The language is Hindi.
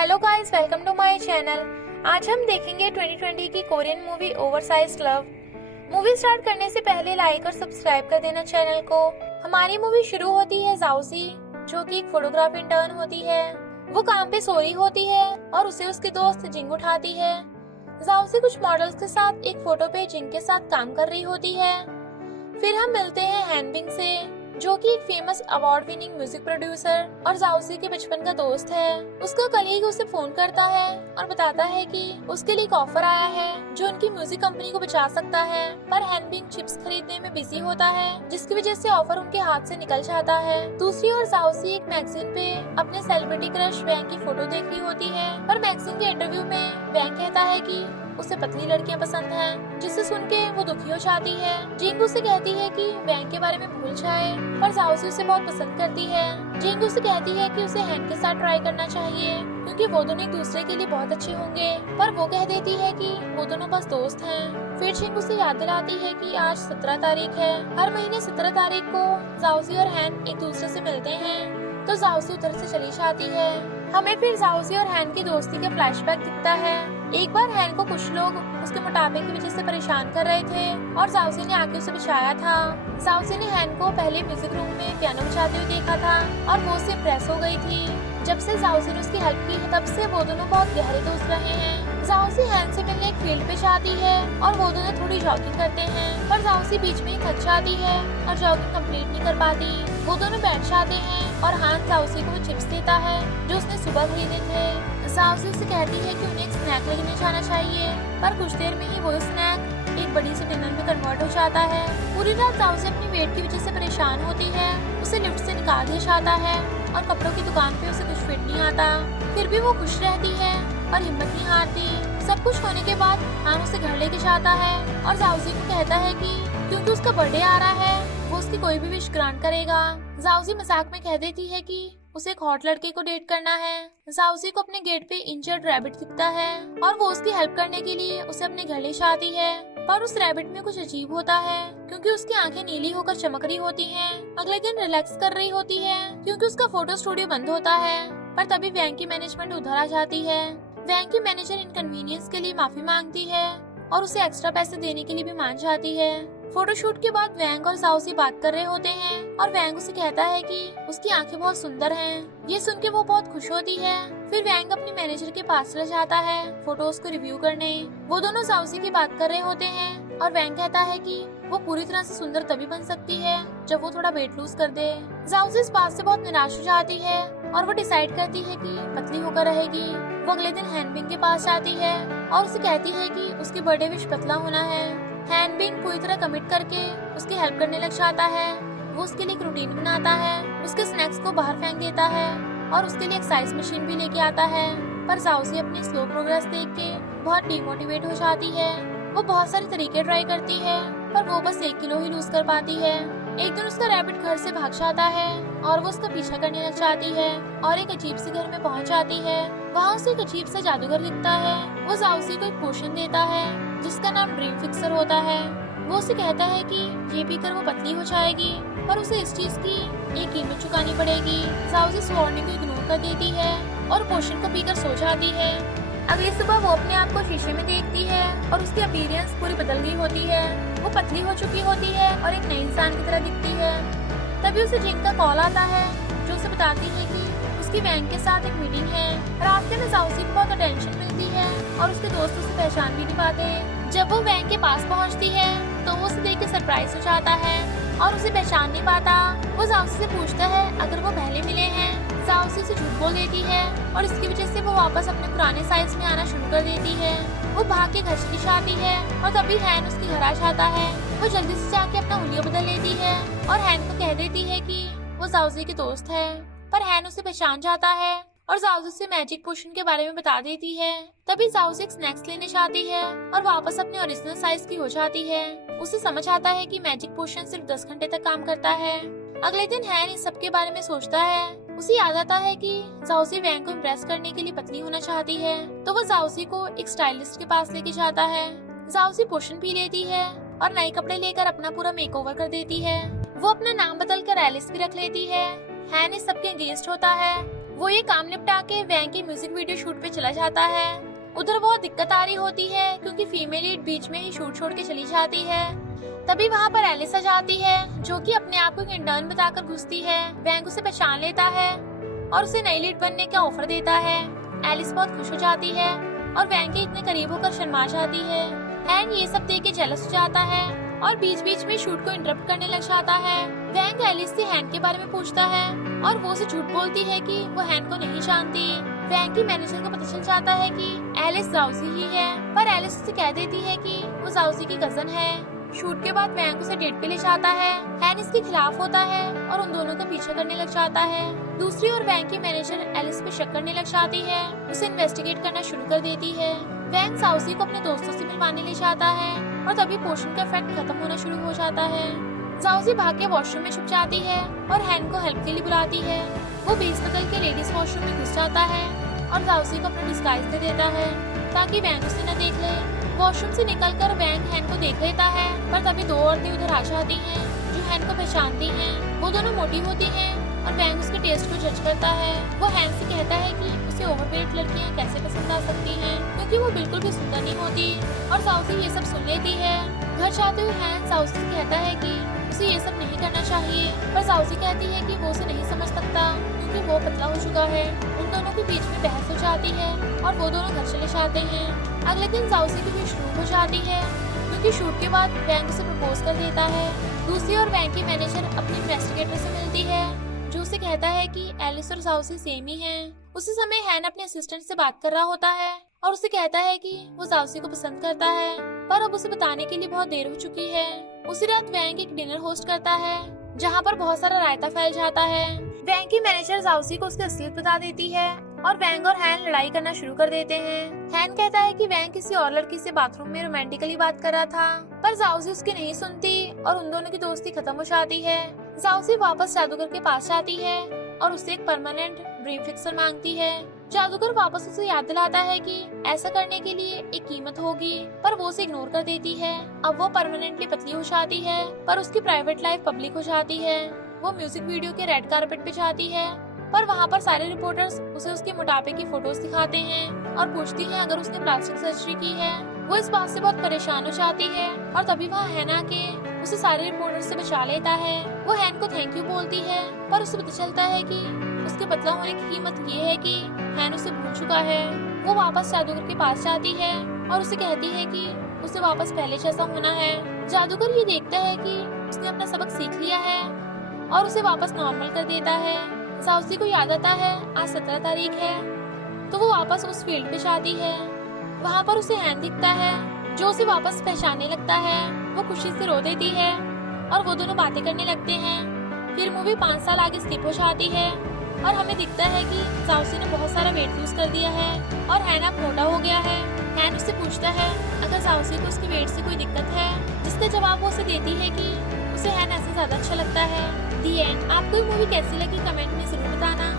Hello guys, welcome to my channel. आज हम देखेंगे 2020 की Korean movie oversized love. Movie start करने से पहले लाइक और सब्सक्राइब कर देना चैनल को। हमारी मूवी शुरू होती है जाओसी, जो कि एक फोटोग्राफ इंटर्न होती है। वो काम पे सो रही होती है और उसे उसकी दोस्त जिंग उठाती है। जाओसी कुछ मॉडल्स के साथ एक फोटो पे जिंग के साथ काम कर रही होती है। फिर हम मिलते हैं हैनबिंग से, जो कि एक famous award winning music producer और जाओसी के बचपन का दोस्त है। उसका कलीग उसे फोन करता है और बताता है कि उसके लिए एक ऑफर आया है जो उनकी म्यूजिक कंपनी को बचा सकता है, पर हैनबिंग चिप्स खरीदने में बिजी होता है, जिसकी वजह से ऑफर उनके हाथ से निकल जाता है। दूसरी ओर जाओसी एक मैगजीन पे अपने सेलिब्रिटी क्रश वैंग की फोटो देख रही होती है, पर मैगजीन के इंटरव्यू में वैंग कहता है कि उसे पतली लड़कियां पसंद हैं, जिसे सुन के वो दुखी हो जाती है। जिंग उसे कहती है कि वैंग के बारे में भूल जाए, पर जाओसी उसे बहुत पसंद करती है। जिंग उसे कहती है कि उसे हैन के साथ ट्राई करना चाहिए, क्योंकि वो दोनों एक दूसरे के लिए बहुत अच्छे होंगे, पर वो कह देती है कि वो दोनों बस दोस्त हैं। फिर जिंग उसे याद दिलाती है कि आज 17 तारीख है। हर महीने 17 तारीख को जाओसी और हैन एक दूसरे से मिलते हैं, तो जाओसी उधर से चली जाती है। हमें फिर जाओसी और हैन की दोस्ती का फ्लैशबैक दिखता है। एक बार हैन को कुछ लोग उसके मोटापे की वजह से परेशान कर रहे थे और जाओसी ने आके उसे बचाया था। जाओसी ने हैन को पहले म्यूजिक रूम में पियानो बजाते हुए देखा था और वो उससे इम्प्रेस हो गई थी। जब से जाओसी ने उसकी हेल्प की, तब से वो दोनों बहुत गहरे दोस्त रहे हैं। जाओसी हैन से मिलने एक फील्ड पे जाती है और वो दोनों थोड़ी जॉगिंग करते हैं, पर जाओसी बीच में ही थक जाती है और जॉगिंग कंप्लीट नहीं कर पाती। वो दोनों बैठ जाते हैं और हान जाओसी को वो चिप्स देता है जो उसने सुबह खरीदे थे। जाओसी उसे कहती है कि उन्हें एक स्नैक लेने जाना चाहिए, पर कुछ देर में ही वो स्नैक एक बड़ी सी डिनर में कन्वर्ट हो जाता है। पूरी रात जाओसी अपनी वेट की वजह से परेशान होती है। उसे लिफ्ट से निकाल दिया जाता है और कपड़ों की दुकान पे उसे कुछ फिट नहीं आता, फिर भी वो खुश रहती है और हिम्मत नहीं हारती। सब कुछ होने के बाद हान उसे घर लेके जाता है और जाओसी को कहता है कि क्योंकि उसका बर्थडे आ रहा है, वो उसकी कोई भी विश ग्रांट करेगा। जाओसी मजाक में कह देती है कि उसे एक हॉट लड़के को डेट करना है। जाओसी को अपने गेट पे इंजर्ड रैबिट दिखता है और वो उसकी हेल्प करने के लिए उसे अपने घर ले जाती है, पर उस रैबिट में कुछ अजीब होता है, क्योंकि उसकी आंखें नीली होकर चमक रही होती हैं। अगले दिन रिलैक्स कर रही होती है क्योंकि उसका फोटो स्टूडियो बंद होता है, पर तभी वैंग की मैनेजमेंट उधर आ जाती है। वैंग की मैनेजर इनकन्वीनियंस के लिए माफी मांगती है और उसे एक्स्ट्रा पैसे देने के लिए भी मान जाती है। फोटोशूट के बाद वैंग और जाओसी बात कर रहे होते हैं और वैंग उसे कहता है कि उसकी आंखें बहुत सुंदर हैं। ये सुन के वो बहुत खुश होती है। फिर वैंग अपनी मैनेजर के पास चला जाता है फोटोज को रिव्यू करने। वो दोनों जाओसी की बात कर रहे होते हैं और वैंग कहता है कि वो पूरी तरह से सुंदर तभी बन सकती है जब वो थोड़ा वेट लूज कर दे। जाओसी इस बात से बहुत निराश हो जाती है और वो डिसाइड करती है कि पतली होकर रहेगी। वो अगले दिन हैनबिंग के पास जाती है और उसे कहती है कि उसकी बर्थडे विश पतला होना है। हैनबिंग पूरी तरह कमिट करके उसकी हेल्प करने लग जाता है। वो उसके लिए एक रूटीन बनाता है, उसके स्नैक्स को बाहर फेंक देता है और उसके लिए एक्सरसाइज मशीन भी लेके आता है। पर जाओसी अपनी स्लो प्रोग्रेस देख के बहुत डिमोटिवेट हो जाती है। वो बहुत सारे तरीके ट्राई करती है, पर वो बस 1 किलो ही लूज कर पाती है। एक दिन उसका रैबिट घर से भाग जाता है और वो उसका पीछा करने लग जाती है और एक अजीब से घर में पहुंच जाती है। वहाँ उसे एक अजीब सा जादूगर दिखता है। वो जाओसी को एक पोशन देता है जिसका नाम ड्रीम फिक्सर होता है। वो उसे कहता है कि ये पीकर वो पतली हो जाएगी, पर उसे इस चीज की एक कीमत चुकानी पड़ेगी। जाओसी इस वार्निंग को इग्नोर कर देती है और पोशन को पीकर सो जाती है। अगली सुबह वो अपने आप को शीशे में देखती है और उसकी अपीयरेंस पूरी बदल गई होती है। वो पतली हो चुकी होती है और एक नए इंसान की तरह दिखती है। तभी उसे जिंग का कॉल आता है जो उसे बताती है कि उसकी वैंग के साथ एक मीटिंग है। रास्ते में जाओसी को बहुत अटेंशन मिलती है और उसके दोस्त उसे पहचान भी नहीं पाते। जब वो वैंग के पास पहुंचती है तो वो उसे देख के सरप्राइज हो जाता है और उसे पहचान नहीं पाता। वो जाओसी से पूछता है अगर वो पहले मिले हैं। जाओसी उसे झूठ बोल देती है और इसकी वजह से वो वापस अपने पुराने साइज में आना शुरू कर देती है। वो भाग के घर चली जाती है और तभी हैन उसके घर आ जाता है। वो जल्दी से जाके अपना हुलिया बदल लेती है और हैन को कह देती है कि वो जाओसी की दोस्त है, पर हैन उसे पहचान जाता है और जाओसी से मैजिक पोशन के बारे में बता देती है। तभी जाओसी एक स्नैक्स लेने जाती है और वापस अपने ओरिजिनल साइज की हो जाती है। उसे समझ आता है कि मैजिक पोशन सिर्फ 10 घंटे तक काम करता है। अगले दिन हैन इस सब के बारे में सोचता है। उसे याद आता है कि जाओसी वैंग को इम्प्रेस करने के लिए पतली होना चाहती है, तो वो जाओसी को एक स्टाइलिस्ट के पास लेके जाता है। जाओसी पोशन पी लेती है और नए कपड़े लेकर अपना पूरा मेकओवर कर देती है। वो अपना नाम बदलकर एलिस भी रख लेती है। हैन इस सबके अगेंस्ट होता है। वो ये काम निपटा के वैंग की म्यूजिक वीडियो शूट पे चला जाता है। उधर बहुत दिक्कत आ रही होती है क्योंकि फीमेल लीड बीच में ही शूट छोड़ के चली जाती है। तभी वहाँ पर एलिस आ जाती है जो कि अपने आप को एक इंटर्न बताकर घुसती है। वैंग उसे पहचान लेता है और उसे नई लीड बनने का ऑफर देता है। एलिस बहुत खुश हो जाती है और वैंग के इतने करीब होकर शर्मा जाती है। हैन ये सब देख के जेलस हो जाता है और बीच बीच में शूट को इंटरप्ट करने लग जाता है। वैंग एलिस से हैन के बारे में पूछता है और वो उसे झूठ बोलती है कि वो हैन को नहीं जानती। वैंग की मैनेजर को पता चल जाता है कि एलिस जाउसी ही है, पर एलिस उसे कह देती है कि वो जाउसी की कजन है। शूट के बाद वैंग उसे डेट पे ले जाता है। हैन इसके खिलाफ होता है और उन दोनों का पीछा करने लग जाता है। दूसरी ओर वैंग की मैनेजर एलिस पे शक करने लग जाती है, उसे इन्वेस्टिगेट करना शुरू कर देती है। वैंग जाउसी को अपने दोस्तों से मिलवाने ले जाता है और तभी पोशन का इफेक्ट खत्म होना शुरू हो जाता है। जाउसी भाग के वॉशरूम में छुप जाती है और हैन को हेल्प के लिए बुलाती है। वो बेस बदल के लेडीज वॉशरूम में घुस जाता है और जाउसी को अपना डिस्गाइज दे देता है ताकि वैंग उसे न देख ले। वॉशरूम से निकलकर वैंग हैन को देख लेता है, पर तभी दो औरतें उधर आ जाती हैं जो हैन को पहचानती हैं। वो दोनों मोटी होती हैं और वैंग उसके टेस्ट को जज करता है। वो हैन से कहता है कि उसे ओवरवेट लड़कियां कैसे पसंद आ सकती हैं क्योंकि वो बिल्कुल भी सुंदर नहीं होती, और जाउसी ये सब सुन लेती है। घर जाते हुए हैन जाउसी से कहता है कि उसे ये सब नहीं करना चाहिए, पर जाउसी कहती है कि वो उसे नहीं समझ सकता क्योंकि वो पतला हो चुका है। उन दोनों के बीच में बहस हो जाती है और वो दोनों घर चले जाते हैं। अगले दिन जाउसी की भी शुरू हो जाती है क्योंकि शूट के बाद वैंग उसे प्रपोज कर देता है। दूसरी ओर वैंग की मैनेजर अपनी इन्वेस्टिगेटर से मिलती है जो उसे कहता है कि एलिस और जाउसी सेम ही हैं। उसी समय हैन अपने असिस्टेंट से बात कर रहा होता है और उसे कहता है कि वो जाउसी को पसंद करता है, पर अब उसे बताने के लिए बहुत देर हो चुकी है। उसी रात वैंग एक डिनर होस्ट करता है जहाँ पर बहुत सारा रायता फैल जाता है। वैंग की मैनेजर जाउसी को उसकी असलियत बता देती है और वैंग और हैन लड़ाई करना शुरू कर देते हैं। हैन कहता है कि वैंग किसी और लड़की से बाथरूम में रोमांटिकली बात कर रहा था, पर जाउसी उसकी नहीं सुनती और उन दोनों की दोस्ती खत्म हो जाती है। जाउसी वापस जादूगर के पास जाती है और उससे एक परमानेंट ड्रीम फिक्सर मांगती है। जादूगर वापस उसे याद दिलाता है कि ऐसा करने के लिए एक कीमत होगी, पर वो उसे इग्नोर कर देती है। अब वो परमानेंटली पतली हो जाती है, पर उसकी प्राइवेट लाइफ पब्लिक हो जाती है। वो म्यूजिक वीडियो के रेड कारपेट पे जाती है, पर वहाँ पर सारे रिपोर्टर्स उसे उसके मोटापे की फोटोज दिखाते हैं और पूछती हैं अगर उसने प्लास्टिक सर्जरी की है। वो इस बात से बहुत परेशान हो जाती है और तभी वहाँ हैन आके उसे सारे रिपोर्टर्स से बचा लेता है। वो हैन को थैंक यू बोलती है, पर उसे पता चलता है कि उसके पतला होने की कीमत ये है कि हैन उसे भूल चुका है। वो वापस जादूगर के पास जाती है और उसे कहती है कि उसे वापस पहले जैसा होना है। जादूगर ये देखता है कि उसने अपना सबक सीख लिया है और उसे वापस नॉर्मल कर देता है। जाउसी को याद आता है आज 17 तारीख है, तो वो वापस उस फील्ड पे जाती है। वहाँ पर उसे हैन दिखता है जो उसे वापस पहचानने लगता है। वो खुशी से रो देती है और वो दोनों बातें करने लगते हैं। फिर मूवी 5 साल आगे स्किप हो जाती है और हमें दिखता है कि जाउसी ने बहुत सारा वेट लूज कर दिया है और हैन अब मोटा हो गया है। हैन उससे पूछता है अगर जाउसी को उसके वेट से कोई दिक्कत है, जिसका जवाब वो उसे देती है कि उसे हैन ऐसे ज्यादा अच्छा लगता है। दी एंड। आपको ये मूवी कैसी लगी कमेंट में जरूर बताना।